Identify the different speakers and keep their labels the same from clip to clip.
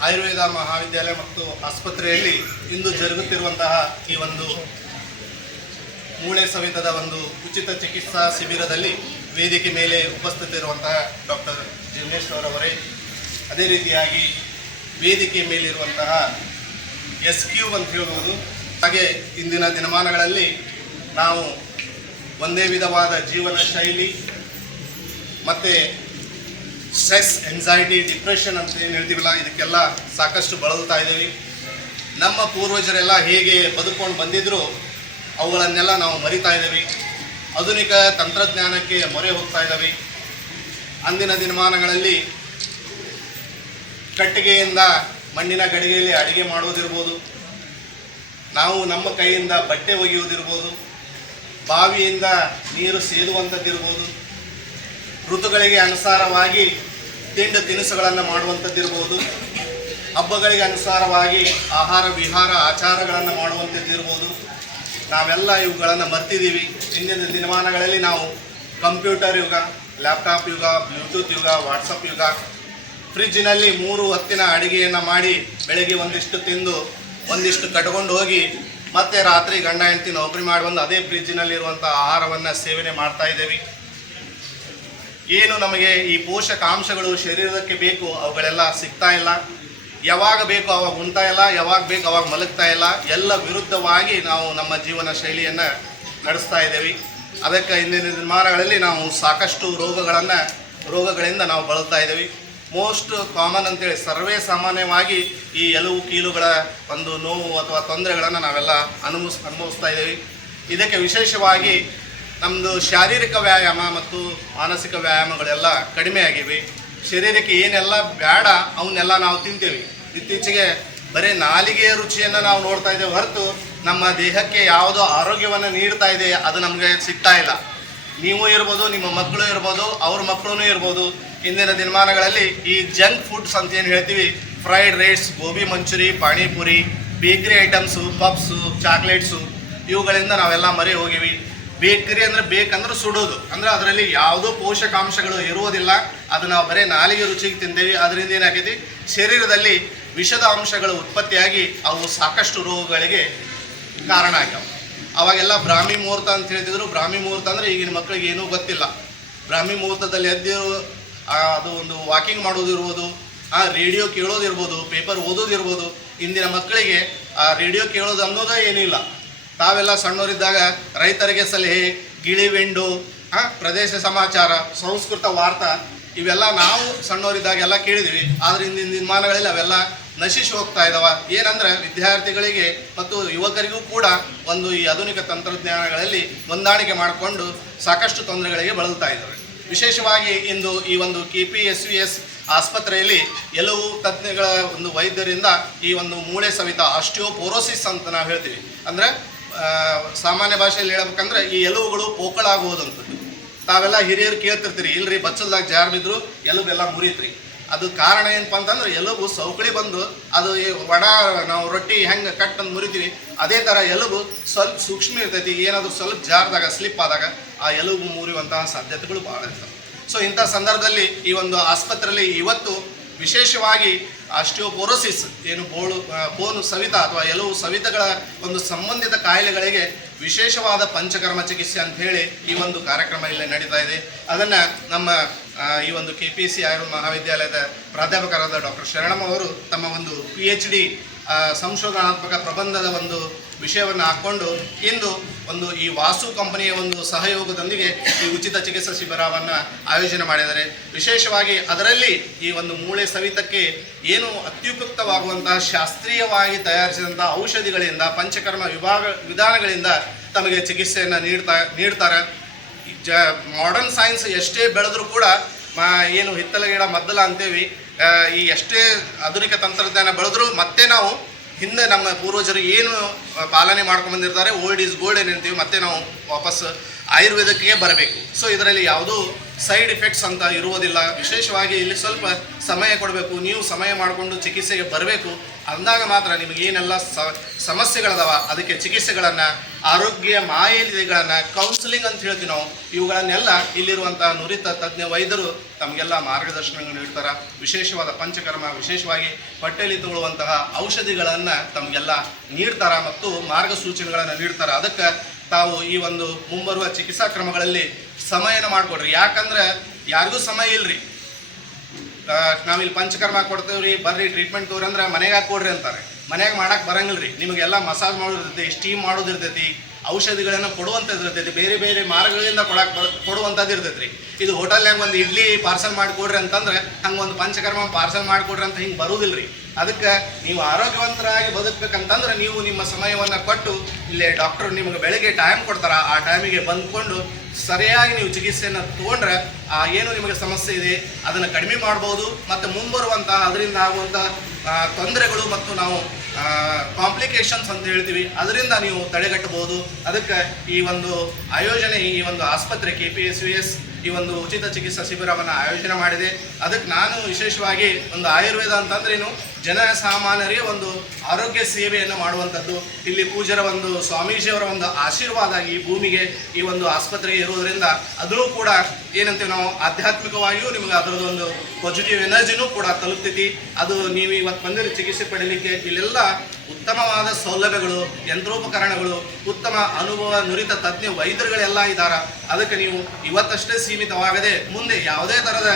Speaker 1: ಆಯುರ್ವೇದ ಮಹಾವಿದ್ಯಾಲಯ ಮತ್ತು ಆಸ್ಪತ್ರೆಯಲ್ಲಿ ಇಂದು ಜರುಗುತ್ತಿರುವಂತಹ ಈ ಒಂದು ಮೂಳೆ ಸವಿತದ ಒಂದು ಉಚಿತ ಚಿಕಿತ್ಸಾ ಶಿಬಿರದಲ್ಲಿ ವೇದಿಕೆ ಮೇಲೆ ಉಪಸ್ಥಿತಿರುವಂತಹ ಡಾಕ್ಟರ್ ಜಿಗ್ನೇಶ್ವರ್ ಅವರೇ ಅದೇ ರೀತಿಯಾಗಿ ವೇದಿಕೆ ಮೇಲಿರುವಂತಹ ಎಸ್ ಕ್ಯೂ ಅಂತ ಹೇಳುವುದು ಹಾಗೆ ಇಂದಿನ ದಿನಮಾನಗಳಲ್ಲಿ ನಾವು ಒಂದೇ ವಿಧವಾದ ಜೀವನ ಶೈಲಿ ಮತ್ತು ಸ್ಟ್ರೆಸ್ ಎಂಜೈಟಿ ಡಿಪ್ರೆಷನ್ ಅಂತ ಏನು ಹೇಳ್ತೀವಲ್ಲ, ಇದಕ್ಕೆಲ್ಲ ಸಾಕಷ್ಟು ಬಳಲ್ತಾ ಇದ್ದೀವಿ. ನಮ್ಮ ಪೂರ್ವಜರೆಲ್ಲ ಹೇಗೆ ಬದುಕೊಂಡು ಬಂದಿದ್ರು, ಅವುಗಳನ್ನೆಲ್ಲ ನಾವು ಮರಿತಾ ಇದ್ದೀವಿ. ಆಧುನಿಕ ತಂತ್ರಜ್ಞಾನಕ್ಕೆ ಮೊರೆ ಹೋಗ್ತಾ ಇದ್ದಾವೆ. ಅಂದಿನ ದಿನಮಾನಗಳಲ್ಲಿ ಕಟ್ಟಿಗೆಯಿಂದ ಮಣ್ಣಿನ ಗಡಿಗೆಯಲ್ಲಿ ಅಡುಗೆ ಮಾಡೋದಿರ್ಬೋದು ನಾವು ನಮ್ಮ ಕೈಯಿಂದ ಬಟ್ಟೆ ಒಗೆಯುವುದಿರ್ಬೋದು. ಬಾವಿಯಿಂದ ನೀರು ಸೇದುವಂಥದ್ದಿರ್ಬೋದು. ಋತುಗಳಿಗೆ ಅನುಸಾರವಾಗಿ ತಿಂಡಿ ತಿನಿಸುಗಳನ್ನು ಮಾಡುವಂಥದ್ದಿರ್ಬೋದು. ಹಬ್ಬಗಳಿಗೆ ಅನುಸಾರವಾಗಿ ಆಹಾರ, ವಿಹಾರ, ಆಚಾರಗಳನ್ನು ಮಾಡುವಂಥದ್ದಿರ್ಬೋದು. ನಾವೆಲ್ಲ ಇವುಗಳನ್ನು ಮರ್ತಿದ್ದೀವಿ. ಇಂದಿನ ದಿನಮಾನಗಳಲ್ಲಿ ನಾವು ಕಂಪ್ಯೂಟರ್ ಯುಗ, ಲ್ಯಾಪ್ಟಾಪ್ ಯುಗ, ಬ್ಲೂಟೂತ್ ಯುಗ, ವಾಟ್ಸಪ್ ಯುಗ, ಫ್ರಿಜ್ಜಿನಲ್ಲಿ ಮೂರು ಹೊತ್ತಿನ ಅಡುಗೆಯನ್ನು ಮಾಡಿ ಬೆಳಗ್ಗೆ ಒಂದಿಷ್ಟು ತಿಂದು ಒಂದಿಷ್ಟು ಕಟ್ಕೊಂಡು ಹೋಗಿ ಮತ್ತೆ ರಾತ್ರಿ ಗಂಡ ಹೆಂಡತಿ ನೌಕರಿ ಮಾಡಿ ಬಂದು ಅದೇ ಫ್ರಿಜ್ಜಿನಲ್ಲಿರುವಂಥ ಆಹಾರವನ್ನು ಸೇವನೆ ಮಾಡ್ತಾ ಏನು ನಮಗೆ ಈ ಪೋಷಕಾಂಶಗಳು ಶರೀರಕ್ಕೆ ಬೇಕು, ಅವುಗಳೆಲ್ಲ ಸಿಗ್ತಾ ಇಲ್ಲ. ಯಾವಾಗ ಬೇಕು ಅವಾಗ ಉಣ್ತಾ ಇಲ್ಲ, ಯಾವಾಗ ಬೇಕು ಅವಾಗ ಮಲಗ್ತಾ ಇಲ್ಲ. ಎಲ್ಲ ವಿರುದ್ಧವಾಗಿ ನಾವು ನಮ್ಮ ಜೀವನ ಶೈಲಿಯನ್ನು ನಡೆಸ್ತಾ ಇದ್ದೇವೆ. ಅದಕ್ಕೆ ಇಂದಿನ ದಿನಮಾನಗಳಲ್ಲಿ ನಾವು ಸಾಕಷ್ಟು ರೋಗಗಳನ್ನು, ರೋಗಗಳಿಂದ ನಾವು ಬಳಲ್ತಾ ಇದ್ದೇವೆ. ಮೋಸ್ಟ್ ಕಾಮನ್ ಅಂತೇಳಿ ಸರ್ವೇ ಸಾಮಾನ್ಯವಾಗಿ ಈ ಎಲುವು, ಕೀಲುಗಳ ಒಂದು ನೋವು ಅಥವಾ ತೊಂದರೆಗಳನ್ನು ನಾವೆಲ್ಲ ಅನುಭವಿಸ್ ಅನುಭವಿಸ್ತಾ ಇದ್ದೀವಿ. ಇದಕ್ಕೆ ವಿಶೇಷವಾಗಿ ನಮ್ಮದು ಶಾರೀರಿಕ ವ್ಯಾಯಾಮ ಮತ್ತು ಮಾನಸಿಕ ವ್ಯಾಯಾಮಗಳೆಲ್ಲ ಕಡಿಮೆ ಆಗಿವೆ ಶರೀರಕ್ಕೆ ಏನೆಲ್ಲ ಬೇಡ ಅವನ್ನೆಲ್ಲ ನಾವು ತಿಂತೇವೆ. ಇತ್ತೀಚೆಗೆ ಬರೀ ನಾಲಿಗೆಯ ರುಚಿಯನ್ನು ನಾವು ನೋಡ್ತಾ ಇದ್ದೇವೆ ಹೊರತು ನಮ್ಮ ದೇಹಕ್ಕೆ ಯಾವುದೋ ಆರೋಗ್ಯವನ್ನು ನೀಡ್ತಾ ಇದೆ, ಅದು ನಮಗೆ ಸಿಗ್ತಾ ಇಲ್ಲ. ನೀವು ಇರ್ಬೋದು, ನಿಮ್ಮ ಮಕ್ಕಳು ಇರ್ಬೋದು, ಅವ್ರ ಮಕ್ಕಳು ಇರ್ಬೋದು. ಇಂದಿನ ದಿನಮಾನಗಳಲ್ಲಿ ಈ ಜಂಕ್ ಫುಡ್ಸ್ ಅಂತ ಏನು ಹೇಳ್ತೀವಿ, fried rice, gobi manchurian, panipuri, bakery items, puffs, chocolates, ಇವುಗಳಿಂದ ನಾವೆಲ್ಲ ಮರೆ ಹೋಗಿವಿ ಬೇಕರಿ ಅಂದ್ರೆ ಬೇಕಂದ್ರೆ ಸುಡೋದು. ಅಂದ್ರೆ ಅದರಲ್ಲಿ ಯಾವುದೋ ಪೋಷಕಾಂಶಗಳು ಇರುವುದಿಲ್ಲ. ಅದು ನಾವು ಬರೀ ನಾಲಿಗೆ ರುಚಿಗೆ ತಿಂದೇವಿ. ಅದರಿಂದ ಏನಾಗೈತಿ? ಶರೀರದಲ್ಲಿ ವಿಷದ ಅಂಶಗಳು ಉತ್ಪತ್ತಿಯಾಗಿ ಅವು ಸಾಕಷ್ಟು ರೋಗಗಳಿಗೆ ಕಾರಣ ಆಗ್ಯಾವ. ಅವಾಗೆಲ್ಲ ಬ್ರಾಹ್ಮಿ ಮುಹೂರ್ತ ಅಂತ ಹೇಳ್ತಿದ್ರು. ಬ್ರಾಹ್ಮಿ ಮುಹೂರ್ತ ಅಂದ್ರೆ ಈಗಿನ ಮಕ್ಕಳಿಗೆ ಏನೂ ಗೊತ್ತಿಲ್ಲ. ಬ್ರಾಹ್ಮಿ ಮುಹೂರ್ತದಲ್ಲಿ ಎದ್ದು ಅದು ಒಂದು ವಾಕಿಂಗ್ ಮಾಡೋದಿರ್ಬೋದು ಆ, ರೇಡಿಯೋ ಕೇಳೋದಿರ್ಬೋದು ಪೇಪರ್ ಓದೋದಿರ್ಬೋದು ಇಂದಿನ ಮಕ್ಕಳಿಗೆ ಆ ರೇಡಿಯೋ ಕೇಳೋದು ಅನ್ನೋದೇ ಏನಿಲ್ಲ. ತಾವೆಲ್ಲ ಸಣ್ಣವರಿದ್ದಾಗ ರೈತರಿಗೆ ಸಲಹೆ, ಗಿಳಿವೆಂಡು ಪ್ರದೇಶ ಸಮಾಚಾರ, ಸಂಸ್ಕೃತ ವಾರ್ತಾ, ಇವೆಲ್ಲ ನಾವು ಸಣ್ಣವರಿದ್ದಾಗ ಎಲ್ಲ ಕೇಳಿದ್ವಿ. ಆದ್ರೆ ಇಂದಿನ ದಿನಮಾನಗಳಲ್ಲಿ ಅವೆಲ್ಲ ನಶಿಸಿ ಹೋಗ್ತಾ ಇದ್ದಾವೆ ಏನಂದ್ರೆ ವಿದ್ಯಾರ್ಥಿಗಳಿಗೆ ಮತ್ತು ಯುವಕರಿಗೂ ಕೂಡ ಒಂದು ಈ ಆಧುನಿಕ ತಂತ್ರಜ್ಞಾನಗಳಲ್ಲಿ ಹೊಂದಾಣಿಕೆ ಮಾಡಿಕೊಂಡು ಸಾಕಷ್ಟು ತೊಂದರೆಗಳಿಗೆ ಬಳಲ್ತಾ ಇದ್ದಾವೆ ವಿಶೇಷವಾಗಿ ಇಂದು ಈ ಒಂದು K P S V S ಆಸ್ಪತ್ರೆಯಲ್ಲಿ ಎಲ್ಲವೂ ತಜ್ಞಗಳ ಒಂದು ವೈದ್ಯರಿಂದ ಈ ಒಂದು ಮೂಳೆ ಸವಿತ ಆಸ್ಟಿಯೋಪೋರೋಸಿಸ್ ಅಂತ ನಾವು ಹೇಳ್ತೀವಿ. ಅಂದರೆ ಸಾಮಾನ್ಯ ಭಾಷೆಯಲ್ಲಿ ಹೇಳ್ಬೇಕಂದ್ರೆ ಈ ಎಲುವುಗಳು ಪೋಕಳಾಗುವುದಂತ ತಾವೆಲ್ಲ ಹಿರಿಯರು ಕೇಳ್ತಿರ್ತೀರಿ, ಇಲ್ರಿ ಬಚ್ಚಲ್ದಾಗ ಜಾರ್ ಬಿದ್ರು ಎಲುಬೆಲ್ಲ ಮುರಿತ್ರಿ. ಅದು ಕಾರಣ ಏನಪ್ಪ ಅಂತಂದ್ರೆ ಎಲುಬು ಸೌಕಳಿ ಬಂದು ಅದು ಈ ವಡ, ನಾವು ರೊಟ್ಟಿ ಹೆಂಗೆ ಕಟ್ ಅಂತ ಮುರಿತೀವಿ, ಅದೇ ಥರ ಎಲುಬು ಸ್ವಲ್ಪ ಸೂಕ್ಷ್ಮ ಇರ್ತೈತಿ, ಏನಾದರೂ ಸ್ವಲ್ಪ ಜಾರ್ದಾಗ ಸ್ಲಿಪ್ ಆದಾಗ ಆ ಎಲುಬು ಮುರಿಯುವಂತಹ ಸಾಧ್ಯತೆಗಳು ಭಾಳ ಇರ್ತವೆ. ಸೊ ಇಂಥ ಸಂದರ್ಭದಲ್ಲಿ ಈ ಒಂದು ಆಸ್ಪತ್ರೆಯಲ್ಲಿ ಇವತ್ತು ವಿಶೇಷವಾಗಿ ಆಸ್ಟಿಯೋಬೋರೋಸಿಸ್ ಏನು ಬೋಳು ಬೋನು ಸವಿತ ಅಥವಾ ಎಲುವು ಸವಿತಗಳ ಒಂದು ಸಂಬಂಧಿತ ಕಾಯಿಲೆಗಳಿಗೆ ವಿಶೇಷವಾದ ಪಂಚಕರ್ಮ ಚಿಕಿತ್ಸೆ ಅಂತ ಹೇಳಿ ಈ ಒಂದು ಕಾರ್ಯಕ್ರಮ ಇಲ್ಲಿ ನಡೀತಾ ಇದೆ. ಅದನ್ನು ನಮ್ಮ ಈ ಒಂದು ಕೆ ಪಿ ಸಿ ಆಯುರ್ವೇದ ಮಹಾವಿದ್ಯಾಲಯದ ಪ್ರಾಧ್ಯಾಪಕರಾದ ಡಾಕ್ಟರ್ ಶರಣಮ್ಮ ಅವರು ತಮ್ಮ ಒಂದು ಪಿ ಎಚ್ ಡಿ ಸಂಶೋಧನಾತ್ಮಕ ಪ್ರಬಂಧದ ಒಂದು ವಿಷಯವನ್ನು ಹಾಕ್ಕೊಂಡು ಇಂದು ಒಂದು ಈ ವಾಸು ಕಂಪನಿಯ ಒಂದು ಸಹಯೋಗದೊಂದಿಗೆ ಈ ಉಚಿತ ಚಿಕಿತ್ಸಾ ಶಿಬಿರವನ್ನು ಆಯೋಜನೆ ಮಾಡಿದ್ದಾರೆ. ವಿಶೇಷವಾಗಿ ಅದರಲ್ಲಿ ಈ ಒಂದು ಮೂಳೆ ಸವಿತಕ್ಕೆ ಏನು ಅತ್ಯುಪಯುಕ್ತವಾಗುವಂತಹ ಶಾಸ್ತ್ರೀಯವಾಗಿ ತಯಾರಿಸಿದಂಥ ಔಷಧಿಗಳಿಂದ, ಪಂಚಕರ್ಮ ವಿಭಾಗ, ವಿಧಾನಗಳಿಂದ ತಮಗೆ ಚಿಕಿತ್ಸೆಯನ್ನು ನೀಡ್ತಾ, ನೀಡ್ತಾರೆ. ಜ ಮಾಡರ್ನ್ ಸೈನ್ಸ್ ಎಷ್ಟೇ ಬೆಳೆದರೂ ಕೂಡ ಏನು ಹಿತ್ತಲ ಗಿಡ ಮದ್ದಲ ಅಂತೇವಿ ಈ ಎಷ್ಟೇ ಆಧುನಿಕ ತಂತ್ರಜ್ಞಾನ ಬೆಳೆದ್ರೂ ಮತ್ತೆ ನಾವು ಹಿಂದೆ ನಮ್ಮ ಪೂರ್ವಜರು ಏನು ಪಾಲನೆ ಮಾಡ್ಕೊಂಡು ಬಂದಿರ್ತಾರೆ ಓಲ್ಡ್ ಈಸ್ ಗೋಲ್ಡ್ ಏನಂತೀವಿ ಮತ್ತೆ ನಾವು ವಾಪಸ್ ಆಯುರ್ವೇದಕ್ಕೆ ಬರಬೇಕು. ಸೊ ಇದರಲ್ಲಿ ಯಾವುದೂ ಸೈಡ್ ಎಫೆಕ್ಟ್ಸ್ ಅಂತ ಇರುವುದಿಲ್ಲ. ವಿಶೇಷವಾಗಿ ಇಲ್ಲಿ ಸ್ವಲ್ಪ ಸಮಯ ಕೊಡಬೇಕು. ನೀವು ಸಮಯ ಮಾಡಿಕೊಂಡು ಚಿಕಿತ್ಸೆಗೆ ಬರಬೇಕು. ಅಂದಾಗ ಮಾತ್ರ ನಿಮಗೆ ಏನೆಲ್ಲ ಸಮಸ್ಯೆಗಳದಾವ, ಅದಕ್ಕೆ ಚಿಕಿತ್ಸೆಗಳನ್ನು, ಆರೋಗ್ಯ ಮಾಹಿತಿಗಳನ್ನು ಕೌನ್ಸಿಲಿಂಗ್ ಅಂತ ಹೇಳ್ತೀವಿ ನಾವು, ಇವುಗಳನ್ನೆಲ್ಲ ಇಲ್ಲಿರುವಂಥ ನುರಿತ ತಜ್ಞ ವೈದ್ಯರು ತಮಗೆಲ್ಲ ಮಾರ್ಗದರ್ಶನಗಳು ನೀಡ್ತಾರೆ. ವಿಶೇಷವಾದ ಪಂಚಕರ್ಮ, ವಿಶೇಷವಾಗಿ ಹೊಟ್ಟೆಯಲ್ಲಿ ತಗೊಳ್ಳುವಂತಹ ಔಷಧಿಗಳನ್ನು ತಮಗೆಲ್ಲ ನೀಡ್ತಾರೆ ಮತ್ತು ಮಾರ್ಗಸೂಚನೆಗಳನ್ನು ನೀಡ್ತಾರೆ. ಅದಕ್ಕೆ ತಾವು ಈ ಒಂದು ಮುಂಬರುವ ಚಿಕಿತ್ಸಾ ಕ್ರಮಗಳಲ್ಲಿ ಸಮಯನ ಮಾಡಿಕೊಡ್ರಿ. ಯಾಕಂದ್ರೆ ಯಾರಿಗೂ ಸಮಯ ಇಲ್ರಿ. ನಾವಿಲ್ಲಿ ಪಂಚಕರ್ಮ ಕೊಡ್ತೇವ್ರಿ, ಬರ್ರಿ ಟ್ರೀಟ್ಮೆಂಟ್ ತೋರಿ ಅಂದ್ರೆ ಮನೆಗೆ ಕೊಡ್ರಿ ಅಂತಾರೆ. ಮನ್ಯಾಗ ಮಾಡಕ್ ಬರಂಗಿಲ್ರಿ. ನಿಮಗೆಲ್ಲ ಮಸಾಜ್ ಮಾಡೋದಿರ್ತೈತಿ ಸ್ಟೀಮ್ ಮಾಡೋದಿರ್ತೈತಿ, ಔಷಧಿಗಳನ್ನು ಕೊಡುವಂಥದ್ದು ಇರ್ತೈತಿ ಬೇರೆ ಬೇರೆ ಮಾರ್ಗಗಳಿಂದ ಕೊಡಕ್ ಬರ್ ಕೊಡುವಂಥದ್ದು ಇರ್ತೈತಿ ರೀ ಇದು ಹೋಟೆಲ್ನಾಗ ಒಂದು ಇಡ್ಲಿ ಪಾರ್ಸಲ್ ಮಾಡಿಕೊಡ್ರಿ ಅಂತಂದ್ರೆ, ಹಂಗೆ ಒಂದು ಪಂಚಕರ್ಮ ಪಾರ್ಸಲ್ ಮಾಡಿಕೊಡ್ರಿ ಅಂತ ಹಿಂಗೆ ಬರುವುದಿಲ್ರಿ ಅದಕ್ಕೆ ನೀವು ಆರೋಗ್ಯವಂತರಾಗಿ ಬದುಕಬೇಕಂತಂದ್ರೆ ನೀವು ನಿಮ್ಮ ಸಮಯವನ್ನು ಕೊಟ್ಟು ಇಲ್ಲೇ ಡಾಕ್ಟರ್ ನಿಮಗೆ ಬೆಳಗ್ಗೆ ಟೈಮ್ ಕೊಡ್ತಾರೆ, ಆ ಟೈಮಿಗೆ ಬಂದ್ಕೊಂಡು ಸರಿಯಾಗಿ ನೀವು ಚಿಕಿತ್ಸೆಯನ್ನು ತಗೊಂಡ್ರೆ, ಆ ಏನು ನಿಮಗೆ ಸಮಸ್ಯೆ ಇದೆ, ಅದನ್ನು ಕಡಿಮೆ ಮಾಡ್ಬೋದು, ಮತ್ತು ಮುಂಬರುವಂಥ ಅದರಿಂದ ಆಗುವಂಥ ತೊಂದರೆಗಳು ಮತ್ತು ನಾವು ಕಾಂಪ್ಲಿಕೇಶನ್ಸ್ ಅಂತ ಹೇಳ್ತೀವಿ, ಅದರಿಂದ ನೀವು ತಡೆಗಟ್ಟಬಹುದು. ಅದಕ್ಕೆ ಈ ಒಂದು ಆಯೋಜನೆ, ಈ ಒಂದು ಆಸ್ಪತ್ರೆ K P S U S ಈ ಒಂದು ಉಚಿತ ಚಿಕಿತ್ಸಾ ಶಿಬಿರವನ್ನು ಆಯೋಜನೆ ಮಾಡಿದೆ. ಅದಕ್ಕೆ ನಾನು ವಿಶೇಷವಾಗಿ ಒಂದು ಆಯುರ್ವೇದ ಅಂತಂದ್ರೇನು ಜನ ಸಾಮಾನ್ಯರಿಗೆ ಒಂದು ಆರೋಗ್ಯ ಸೇವೆಯನ್ನು ಮಾಡುವಂಥದ್ದು. ಇಲ್ಲಿ ಪೂಜರ ಒಂದು ಸ್ವಾಮೀಜಿಯವರ ಒಂದು ಆಶೀರ್ವಾದ ಈ ಭೂಮಿಗೆ, ಈ ಒಂದು ಆಸ್ಪತ್ರೆ ಇರೋದ್ರಿಂದ ಅದೂ ಕೂಡ ಏನಂತೀವಿ ನಾವು ಆಧ್ಯಾತ್ಮಿಕವಾಗಿಯೂ ನಿಮಗೆ ಅದರದೊಂದು ಪಾಸಿಟಿವ್ ಎನರ್ಜಿನೂ ಕೂಡ ತಲುಪ್ತೈತಿ. ಅದು ನೀವು ಇವತ್ತು ಬಂದಿರೋ ಚಿಕಿತ್ಸೆ ಪಡೀಲಿಕ್ಕೆ ಇಲ್ಲೆಲ್ಲ ಉತ್ತಮವಾದ ಸೌಲಭ್ಯಗಳು, ಯಂತ್ರೋಪಕರಣಗಳು, ಉತ್ತಮ ಅನುಭವ ನುರಿತ ತಜ್ಞ ವೈದ್ಯರುಗಳೆಲ್ಲ ಇದ್ದಾರೆ. ಅದಕ್ಕೆ ನೀವು ಇವತ್ತಷ್ಟೇ ಸೀಮಿತವಾಗದೆ ಮುಂದೆ ಯಾವುದೇ ಥರದ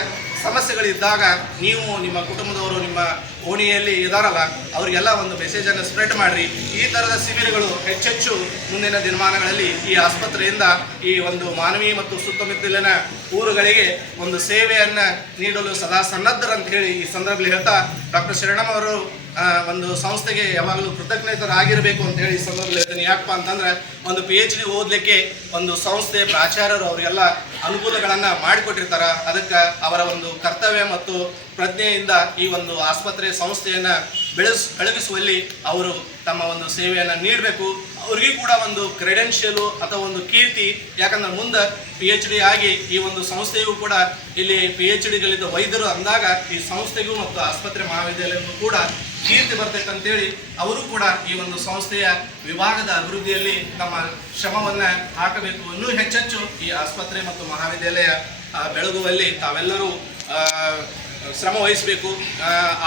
Speaker 1: ಸಮಸ್ಯೆಗಳಿದ್ದಾಗ ನೀವು ನಿಮ್ಮ ಕುಟುಂಬದವರು ನಿಮ್ಮ ಓಣಿಯಲ್ಲಿ ಇದಾರಲ್ಲ, ಅವರಿಗೆಲ್ಲ ಒಂದು ಮೆಸೇಜನ್ನು ಸ್ಪ್ರೆಡ್ ಮಾಡಿರಿ. ಈ ಥರದ ಶಿಬಿರಗಳು ಹೆಚ್ಚೆಚ್ಚು ಮುಂದಿನ ದಿನಮಾನಗಳಲ್ಲಿ ಈ ಆಸ್ಪತ್ರೆಯಿಂದ ಈ ಒಂದು ಮಾನವೀಯ ಮತ್ತು ಸುತ್ತಮುತ್ತಲಿನ ಊರುಗಳಿಗೆ ಒಂದು ಸೇವೆಯನ್ನು ನೀಡಲು ಸದಾ ಸನ್ನದ್ಧರಂತ ಹೇಳಿ ಈ ಸಂದರ್ಭದಲ್ಲಿ ಹೇಳ್ತಾ ಡಾಕ್ಟರ್ ಶರಣಮ್ಮ ಅವರು ಒಂದು ಸಂಸ್ಥೆಗೆ ಯಾವಾಗಲೂ ಕೃತಜ್ಞತರಾಗಿರಬೇಕು ಅಂತ ಹೇಳಿ ಈ ಸಂದರ್ಭದಲ್ಲಿ ಹೇಳ್ತೀನಿ. ಯಾಕಪ್ಪ ಅಂತಂದ್ರೆ ಒಂದು ಪಿ ಎಚ್ ಡಿ ಓದಲಿಕ್ಕೆ ಒಂದು ಸಂಸ್ಥೆ ಪ್ರಾಚಾರ್ಯರು ಅವರಿಗೆಲ್ಲ ಅನುಕೂಲಗಳನ್ನು ಮಾಡಿಕೊಟ್ಟಿರ್ತಾರ. ಅದಕ್ಕೆ ಅವರ ಒಂದು ಕರ್ತವ್ಯ ಮತ್ತು ಪ್ರಜ್ಞೆಯಿಂದ ಈ ಒಂದು ಆಸ್ಪತ್ರೆ ಸಂಸ್ಥೆಯನ್ನು ಬೆಳೆಸ್, ಬೆಳಗಿಸುವಲ್ಲಿ ಅವರು ತಮ್ಮ ಒಂದು ಸೇವೆಯನ್ನು ನೀಡಬೇಕು. ಅವ್ರಿಗೆ ಕೂಡ ಒಂದು ಕ್ರೆಡೆನ್ಷಿಯಲು ಅಥವಾ ಒಂದು ಕೀರ್ತಿ. ಯಾಕಂದ್ರೆ ಮುಂದೆ ಪಿ ಎಚ್ ಡಿ ಆಗಿ ಈ ಒಂದು ಸಂಸ್ಥೆಯೂ ಕೂಡ ಇಲ್ಲಿ ಪಿ ಎಚ್ ಡಿಗಳಿದ್ದ ವೈದ್ಯರು ಅಂದಾಗ ಈ ಸಂಸ್ಥೆಗೂ ಮತ್ತು ಆಸ್ಪತ್ರೆ ಮಹಾವಿದ್ಯಾಲಯಕ್ಕೂ ಕೂಡ ಕೀರ್ತಿ ಬರ್ತೈತೆ ಅಂತೇಳಿ ಅವರು ಕೂಡ ಈ ಒಂದು ಸಂಸ್ಥೆಯ ವಿಭಾಗದ ಅಭಿವೃದ್ಧಿಯಲ್ಲಿ ತಮ್ಮ ಶ್ರಮವನ್ನು ಹಾಕಬೇಕು ಇನ್ನೂ ಹೆಚ್ಚೆಚ್ಚು ಈ ಆಸ್ಪತ್ರೆ ಮತ್ತು ಮಹಾವಿದ್ಯಾಲಯ ಬೆಳಗುವಲ್ಲಿ ತಾವೆಲ್ಲರೂ ಶ್ರಮ ವಹಿಸಬೇಕು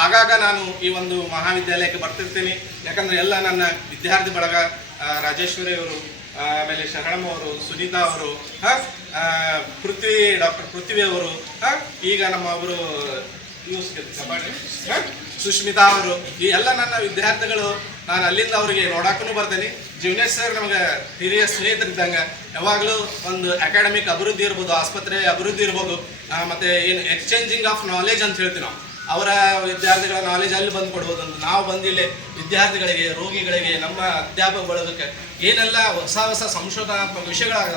Speaker 1: ಆಗಾಗ ನಾನು ಈ ಒಂದು ಮಹಾವಿದ್ಯಾಲಯಕ್ಕೆ ಬರ್ತಿರ್ತೀನಿ ಯಾಕಂದ್ರೆ ಎಲ್ಲ ನನ್ನ ವಿದ್ಯಾರ್ಥಿ ಬಳಗ ರಾಜೇಶ್ವರಿ ಅವರು ಆಮೇಲೆ ಶರಣಮ್ಮ ಅವರು, ಸುನೀತಾ ಅವರು ಹಾಂ ಪೃಥ್ವಿ, ಡಾಕ್ಟರ್ ಪೃಥ್ವಿ ಅವರು ಹಾ ಈಗ ನಮ್ಮ ಅವರು ಯೂಸ್ ಹಾ? ಸುಷ್ಮಿತಾ ಅವರು, ಈ ಎಲ್ಲ ನನ್ನ ವಿದ್ಯಾರ್ಥಿಗಳು, ನಾನು ಅಲ್ಲಿಂದ ಅವರಿಗೆ ನೋಡಕ್ಕೂ ಬರ್ತೇನೆ. ಜೀವನೇಶ್ ಸರ್ ನಮಗೆ ಹಿರಿಯ ಸ್ನೇಹಿತರಿದ್ದಂಗೆ, ಯಾವಾಗಲೂ ಒಂದು ಅಕಾಡೆಮಿಕ್ ಅಭಿವೃದ್ಧಿ ಇರ್ಬೋದು, ಆಸ್ಪತ್ರೆ ಅಭಿವೃದ್ಧಿ ಇರ್ಬೋದು ಮತ್ತು ಏನು ಎಕ್ಸ್ಚೇಂಜಿಂಗ್ ಆಫ್ ನಾಲೆಜ್ ಅಂತ ಹೇಳ್ತೀವಿ ನಾವು. ಅವರ ವಿದ್ಯಾರ್ಥಿಗಳ ನಾಲೆಜ್ ಅಲ್ಲಿ ಬಂದು ಕೊಡ್ಬೋದು ಅಂತ ನಾವು ಬಂದಿಲ್ಲಿ ವಿದ್ಯಾರ್ಥಿಗಳಿಗೆ, ರೋಗಿಗಳಿಗೆ, ನಮ್ಮ ಅಧ್ಯಾಪಕ ಬಳಗಕ್ಕೆ ಏನೆಲ್ಲ ಹೊಸ ಹೊಸ ಸಂಶೋಧನಾತ್ಮಕ ವಿಷಯಗಳಾಗ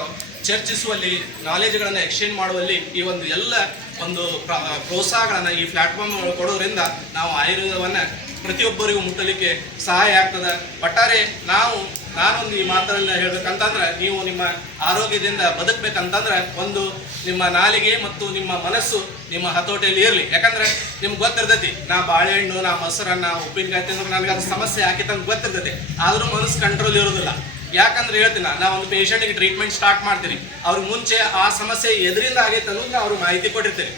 Speaker 1: ಚರ್ಚಿಸುವಲ್ಲಿ ನಾಲೆಜ್ಗಳನ್ನು ಎಕ್ಸ್ಚೇಂಜ್ ಮಾಡುವಲ್ಲಿ ಈ ಒಂದು ಎಲ್ಲ ಒಂದು ಪ್ರ- ಪ್ರೋತ್ಸಾಹಗಳನ್ನು ಈ ಪ್ಲಾಟ್ಫಾರ್ಮ್ ಕೊಡೋದ್ರಿಂದ ನಾವು ಆಯುರ್ವೇದವನ್ನು ಪ್ರತಿಯೊಬ್ಬರಿಗೂ ಮುಟ್ಟಲಿಕ್ಕೆ ಸಹಾಯ ಆಗ್ತದೆ. ಒಟ್ಟಾರೆ ನಾವು, ನಾನೊಂದು ಈ ಮಾತನ್ನ ಹೇಳ್ಬೇಕಂತಂದ್ರೆ, ನೀವು ನಿಮ್ಮ ಆರೋಗ್ಯದಿಂದ ಬದುಕಬೇಕಂತಂದ್ರೆ ಒಂದು ನಿಮ್ಮ ನಾಲಿಗೆ ಮತ್ತು ನಿಮ್ಮ ಮನಸ್ಸು ನಿಮ್ಮ ಹತೋಟಿಯಲ್ಲಿ ಇರಲಿ. ಯಾಕಂದ್ರೆ ನಿಮ್ಗೆ ಗೊತ್ತಿರ್ತೈತಿ, ನಾ ಬಾಳೆಹಣ್ಣು, ನಾ ಮೊಸರನ್ನ, ಉಪ್ಪಿನಕಾಯಿ ತಿಂದ್ರೆ ನನಗೆ ಅದು ಸಮಸ್ಯೆ ಹಾಕಿತ್ತಂತ ಗೊತ್ತಿರ್ತೈತಿ. ಆದರೂ ಮನಸ್ಸು ಕಂಟ್ರೋಲ್ ಇರೋದಿಲ್ಲ. ಯಾಕಂದ್ರೆ ಹೇಳ್ತೀನಿ ನಾವು ಒಂದು ಪೇಷಂಟ್ಗೆ ಟ್ರೀಟ್ಮೆಂಟ್ ಸ್ಟಾರ್ಟ್ ಮಾಡ್ತೀನಿ. ಅವ್ರ ಮುಂಚೆ ಆ ಸಮಸ್ಯೆ ಎದರಿಂದ ಆಗೈತೆ ಅನ್ನೋದು ಅವ್ರಿಗೆ ಮಾಹಿತಿ ಕೊಟ್ಟಿರ್ತೀನಿ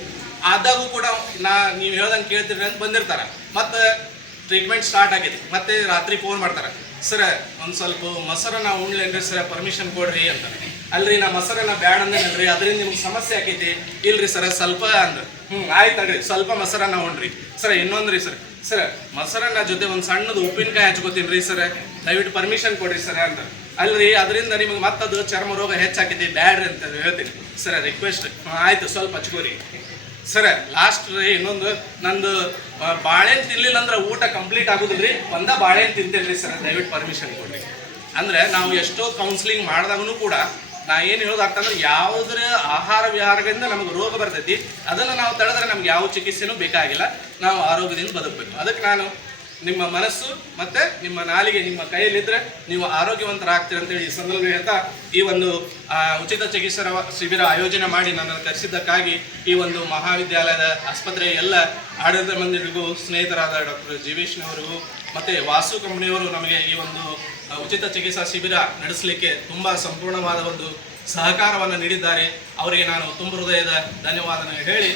Speaker 1: ಆದಾಗೂ ಕೂಡ ನಾ ನೀವು ಹೇಳ್ದಂಗೆ ಕೇಳ್ತೀರಿ ಅಂತ ಬಂದಿರ್ತಾರೆ. ಮತ್ತೆ ಟ್ರೀಟ್ಮೆಂಟ್ ಸ್ಟಾರ್ಟ್ ಆಗೈತಿ. ಮತ್ತೆ ರಾತ್ರಿ ಫೋನ್ ಮಾಡ್ತಾರೆ. ಸರ್, ಒಂದು ಸ್ವಲ್ಪ ಮೊಸರನ್ನ ಉಣ್ಲೇನ್ರಿ ಸರ್ ಪರ್ಮಿಷನ್ ಕೊಡ್ರಿ ಅಂತಾರೆ. ಅಲ್ರಿ, ನಾ ಮೊಸರನ್ನ ಬ್ಯಾಡ ಅಂದೇನಲ್ರಿ, ಅದರಿಂದ ನಿಮ್ಗೆ ಸಮಸ್ಯೆ ಆಕೈತಿ. ಇಲ್ರಿ ಸರ್, ಸ್ವಲ್ಪ ಅಂದ್ರೆ. ಹ್ಞೂ ಆಯ್ತು ಅಲ್ರಿ ಸ್ವಲ್ಪ ಮೊಸರನ್ನ ಉಣ್ರಿ. ಸರ್, ಇನ್ನೊಂದ್ರಿ ಸರ್. ಸರ್, ಮೊಸರನ್ನ ಜೊತೆ ಒಂದು ಸಣ್ಣದು ಉಪ್ಪಿನಕಾಯಿ ಹಚ್ಕೋತೀನಿ ರೀ ಸರ್. ದಯವಿಟ್ಟು ಪರ್ಮಿಷನ್ ಕೊಡ್ರಿ ಸರ್ ಅಂತ. ಅಲ್ರಿ, ಅದರಿಂದ ನಿಮಗೆ ಮತ್ತದು ಚರ್ಮ ರೋಗ ಹೆಚ್ಚಾಕೈತಿ ಬ್ಯಾಡ್ರಿ ಅಂತ ಹೇಳ್ತೀನಿ. ಸರ್ ರಿಕ್ವೆಸ್ಟ್ ಆಯ್ತು, ಸ್ವಲ್ಪ ಹಚ್ಕೋರಿ. ಸರ್ ಲಾಸ್ಟ್ ರೀ ಇನ್ನೊಂದು, ನಂದು ಬಾಳೆಹಣ್ಣು ತಿನ್ಲಿಲ್ಲ ಅಂದ್ರೆ ಊಟ ಕಂಪ್ಲೀಟ್ ಆಗುದಿಲ್ರಿ? ಒಂದ ಬಾಳೆಹಣ್ಣು ರೀ ಸರ್, ದಯವಿಟ್ಟು ಪರ್ಮಿಷನ್ ಕೊಡ್ರಿ. ಅಂದ್ರೆ ನಾವು ಎಷ್ಟೋ ಕೌನ್ಸಿಲಿಂಗ್ ಮಾಡಿದಾಗೂ ಕೂಡ ನಾ ಏನು ಹೇಳೋದಾಗ್ತಂದ್ರೆ ಯಾವುದ್ರ ಆಹಾರ ವಿಹಾರಗಳಿಂದ ನಮಗೆ ರೋಗ ಬರ್ತೈತಿ ಅದನ್ನು ನಾವು ತಡೆದ್ರೆ ನಮ್ಗೆ ಯಾವ ಚಿಕಿತ್ಸೆನೂ ಬೇಕಾಗಿಲ್ಲ. ನಾವು ಆರೋಗ್ಯದಿಂದ ಬದುಕಬೇಕು. ಅದಕ್ಕೆ ನಾನು
Speaker 2: ನಿಮ್ಮ ಮನಸ್ಸು ಮತ್ತೆ ನಿಮ್ಮ ನಾಲಿಗೆ, ನಿಮ್ಮ ಕೈಯಲ್ಲಿದ್ದರೆ ನೀವು ಆರೋಗ್ಯವಂತರಾಗ್ತೀರಿ ಅಂತೇಳಿ ಈ ಸಂದರ್ಭ ಹೇಳ್ತಾ ಈ ಒಂದು ಉಚಿತ ಚಿಕಿತ್ಸರ ಶಿಬಿರ ಆಯೋಜನೆ ಮಾಡಿ ನನ್ನನ್ನು ಕರೆಸಿದ್ದಕ್ಕಾಗಿ ಈ ಒಂದು ಮಹಾವಿದ್ಯಾಲಯದ ಆಸ್ಪತ್ರೆಯ ಎಲ್ಲ ಆಡಳಿತ ಮಂದಿರಿಗೂ ಸ್ನೇಹಿತರಾದ ಡಾಕ್ಟರ್ ಜೀವೇಶ್ನವರಿಗೂ ಮತ್ತು ವಾಸು ಕಂಪನಿಯವರು ನಮಗೆ ಈ ಒಂದು ಉಚಿತ ಚಿಕಿತ್ಸಾ ಶಿಬಿರ ನಡೆಸಲಿಕ್ಕೆ ತುಂಬ ಸಂಪೂರ್ಣವಾದ ಒಂದು ಸಹಕಾರವನ್ನು ನೀಡಿದ್ದಾರೆ. ಅವರಿಗೆ ನಾನು ತುಂಬ ಹೃದಯದ ಧನ್ಯವಾದ ಹೇಳಿ.